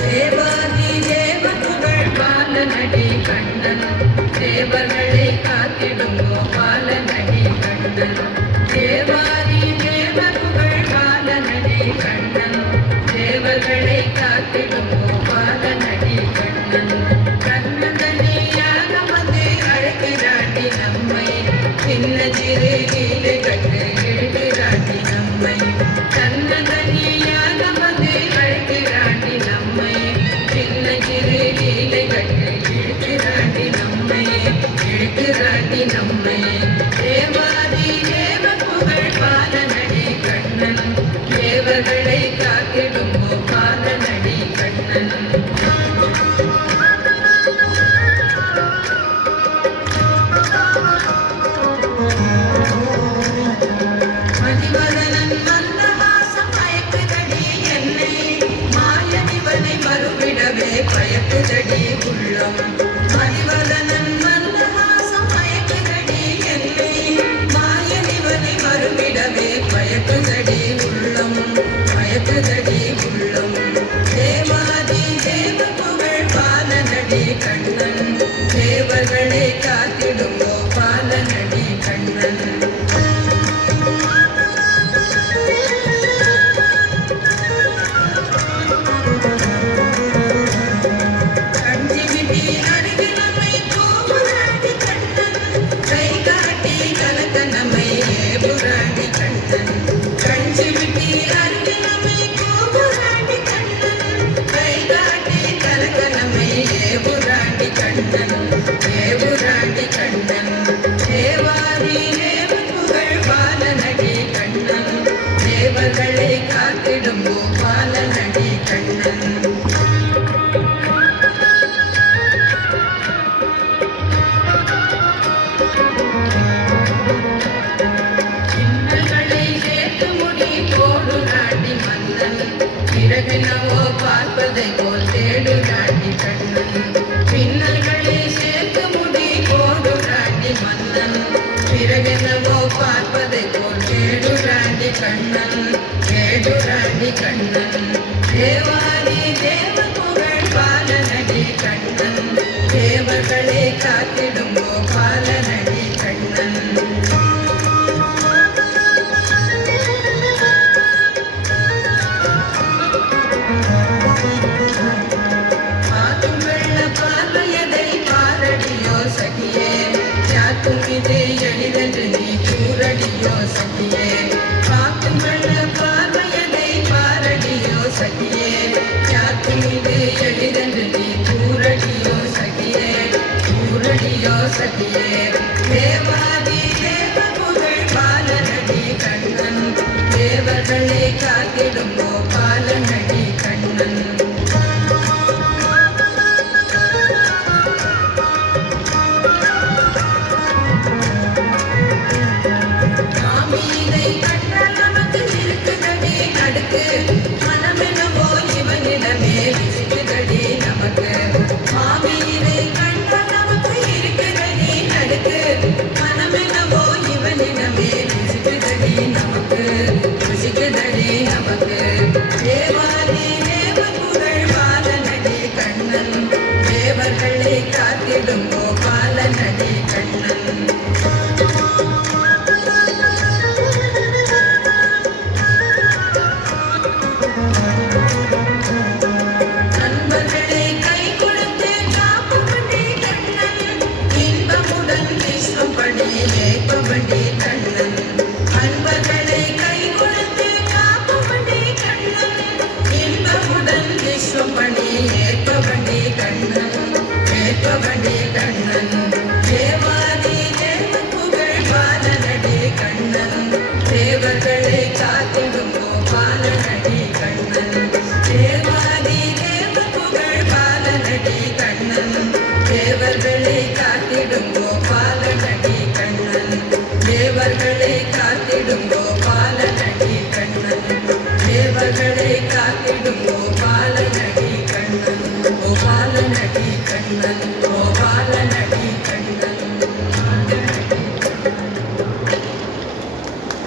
தேவாதி தேவகுகள் பாலனடி கண்ணன் தேவர்களை காத்திடும் கோபாலனடி கண்ணன் தேவாதி தேவகுகள் பாலனடி கண்ணன் தேவர்களை காத்திடும் கோபாலனடி கண்ணன் கண்ணதனியாக வந்து அழைக்கிறாண்டி நம்மை சின்ன சிறு கீழே கட்டு எழுகிறாண்டி நம்மை கண்ணதனியாக வந்து அழைக்கிறாண்டி நம்மை சின்ன சிறு கீழே கட்டு எழுகிறாண்டி நம்மை எழுகிறாண்டி நம்மை தேவாதி தேவ புகழ் பாலனடி கண்ணன் தேவர்களை காத்திடும் கோபாலனடி கண்ணன் மதிவதனன் மந்தஹாசம் மயக்குதடி என்னை மாயனிவனை மறுவிடவே பயக்குதடி உள்ளம் மதிவதனன் மந்தஹாசம் மயக்குதடி என்னை மாயனிவனை மறுவிடவே பயக்குதடி உள்ளம் பயக்குதடி உள்ளம் தேவாதி தேவ புகழ் பாலனடி கண்ணன் தேவர்களை காத்திடும் கோபாலனடி கண்ணன் தேவராண்டி கண்ணன் தேவாதி தேவ புகழ் பாலனடி கண்ணன் தேவர்களை காத்திடும் கோபாலனடி கண்ணன் சின்னல்களை சேர்த்து முடி போடுறாண்டி மன்னன் பிறகெனவோ பார்ப்பதை போல் தேடுறாண்டி கண்ணன் பின்னல்களை சேர்த்து முடி போடுறாண்டி மன்னன் பிறகெனவோ பார்ப்பதை போல் கேடுறாண்டி கண்ணன் கேடுறாண்டி கண்ணன் தேவாதி தேவ புகழ் பாலனடி கண்ணன் தேவர்களை காத்திடும் கோபாலனடி கண்ணன் இது எளிதென்று நீ கூறடியோ சகியே பார்க்கும் வெள்ள பார்வையதை பாரடியோ சகியே யாக்கும் இது எளிதென்று நீ கூறடியோ சகியே கூறடியோ சகியே தேவாதி தேவ புகழ் பாலனடி கண்ணன் தேவர்களை காத்திடும் கோபாலனடி கண்ணன் மனமெனவோ இவனிடமே விசிக்குதடி நமக்கு மாவீரை கண்ட நமக்கு இருக்குதடி நடுக்கு மனமெனவோ இவனிடமே விசிக்குதடி நமக்கு விசிக்குதடி நமக்கு தேவாதி தேவ புகழ் பாலனடி கண்ணன் தேவர்களை காத்திடும் கோபாலனடி கண்ணன் ஏற்பபடி கண்ணன் அன்பர்களை கை கொடுத்து காப்பபடி கண்ணன் இன்பமுடன் விஸ்வபடி ஏற்பபடி கண்ணன் ஏற்பபடி கண்ணன் தேவாதி தேவ புகழ் பாலனடி கண்ணன் தேவர்களை காத்திடும் கோபாலனடி கண்ணன் தேவாதி தேவ புகழ் பாலனடி கண்ணன் தேவர்களை காத்திடும் கோபால